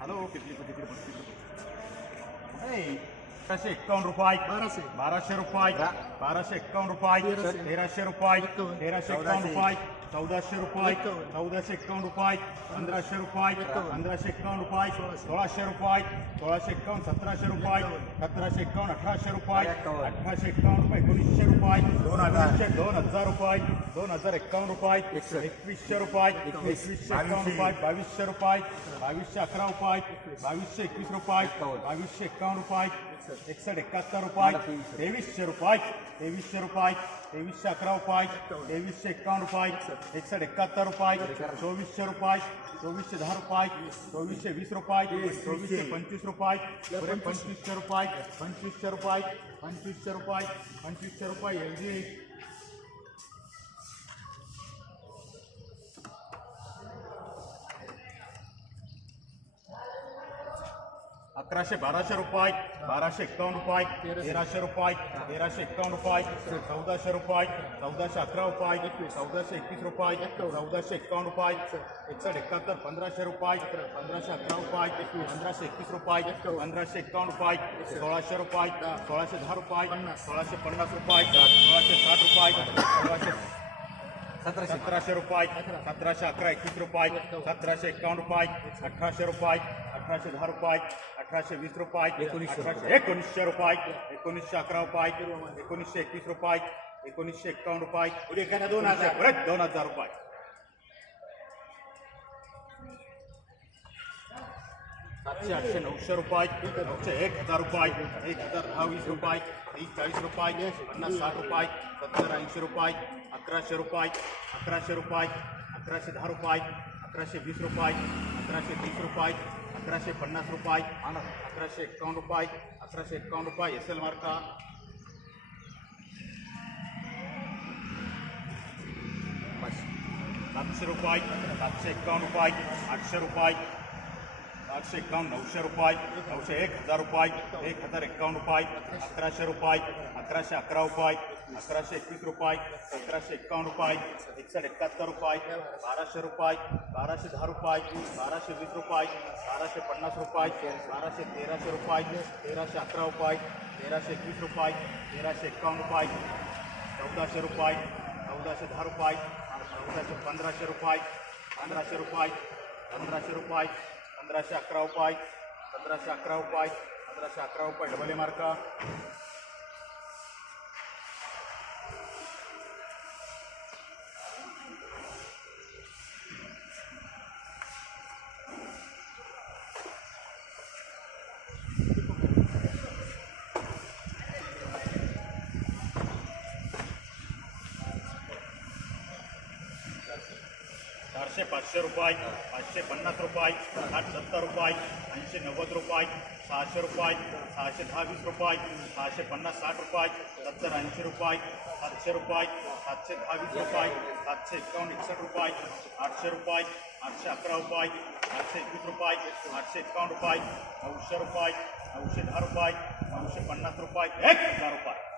Hello किती किती बाराशे एक्कावन्न रुपये बाराशे. बाराशे रुपये बाराशे एक्कावन्न रुपये तेराशे. तेराशे रुपये एक्कावन्न. तेराशे एक्कावन्न चौदाशे. चौदाशे रुपये चौदाशे एक्कावन्न रुपये पंधराशे रुपये पंधराशे एक्कावन्न रुपये सोळाशे रुपये सोळाशे एक्कावन्न सतराशे रुपये सतराशे एक्कावन्न अठराशे रुपये अठराशे एक्कावन्न रुपये एकोणीसशे रुपये दोन हजार. दोन हजार रुपये दोन हजार एक्कावन्न रुपये एकवीसशे रुपये एकवीसशे एक्कावन्न रुपये बावीसशे रुपये बावीसशे अकरा रुपये बावीसशे एकवीस रुपये बावीसशे एक्कावन्न रुपये एकसष्ट एकाहत्तर रुपये तेवीसशे रुपये तेवीसशे रुपये तेवीसशे अकरा रुपये तेवीसशे एक्कावन्न रुपये सौ एकाहत्तर रुपये, चोवीसशे रुपये, चोवीसशे दहा रुपये, चोवीसशे वीस रुपये, चोवीसशे पंचवीस रुपये पंचवीसशे रुपये पंचवीसशे रुपये पंचवीसशे रुपये पंचवीसशे रुपये एल अकराशे बाराशे रुपये, बाराशे एक्कावन्न रुपये, तेराशे रुपये, तेराशे एक्कावन्न रुपये, चौदाशे रुपये, चौदाशे अकरा रुपये, चौदाशे एकवीस रुपये, चौदाशे एक्कावन्न रुपये, एकसष्ट एकाहत्तर, पंधराशे रुपये, पंधराशे अकरा रुपये, पंधराशे एकवीस रुपये, पंधराशे एक्कावन्न रुपये, सोळाशे रुपये, सोळाशे दहा रुपये, सोळाशे पन्नास रुपये, सोळाशे साठ रुपये, सोळाशे सतराशे सतराशे रुपये, सतराशे अकरा एकवीस रुपये, सतराशे एक्कावन्न रुपये, अठराशे रुपये, अठराशे दहा रुपये अठराशे वीस रुपये एकोणीसशे एकोणीसशे रुपये एकोणीसशे अकरा रुपये एकोणीसशे एकवीस रुपये एकोणीसशे एक्कावन्न रुपये दोन हजार परत दोन हजार रुपये. सातशे आठशे नऊशे रुपये नऊशे एक हजार रुपये एक हजार दहा वीस रुपये तीस चाळीस रुपये पन्नास साठ रुपये सत्तर ऐंशी रुपये अकराशे रुपये अकराशे रुपये अकराशे दहा रुपये अकराशे वीस रुपये अकराशे तीस रुपये अकराशे पन्नास रुपये अकराशे एक्कावन्न रुपये अकराशे एक्कावन्न रुपये एस एल मार्का सातशे रुपये सातशे एक्कावन्न रुपये आठशे रुपये आठशे एक्कावन्न, नऊशे रुपये, नऊशे एक हज़ार रुपये, एक हज़ार एक्कावन्न रुपये, अकराशे रुपये, अकराशे अकरा रुपये, अकराशे एकवीस रुपये, अकराशे एक्कावन्न रुपये, एकसष्ट एकाहत्तर रुपये, बाराशे रुपये, बाराशे दहा रुपये, बाराशे वीस रुपये, बाराशे पन्नास रुपये, बाराशे तेराशे रुपये, तेराशे अकरा रुपये, तेराशे एकवीस रुपये, तेराशे एक्कावन्न रुपये, चौदाशे रुपये, चौदाशे दहा रुपये, चौदाशे पंधराशे रुपये पंधराशे रुपये पंधराशे रुपये पंधराशे अकरा उपाय पंधराशे अकरा उपाय पंधराशे अकरा उपाय डबल मार्का चारशे पाचशे रुपये, पाचशे पन्नास रुपये साठ सत्तर रुपये, ऐंशी, नव्वद रुपये, सहाशे रुपये, सहाशे दहा वीस रुपये, सहाशे पन्नास, साठ रुपये, सत्तर, ऐंशी रुपये, सातशे रुपये, सातशे दहा वीस रुपये, सातशे एक्कावन्न एकसष्ट रुपये, आठशे रुपये, आठशे अकरा रुपये, आठशे एकवीस रुपये, आठशे एक्कावन्न रुपये, नऊशे रुपये, नऊशे दहा रुपये, नऊशे पन्नास रुपये, एक हज़ार रुपये.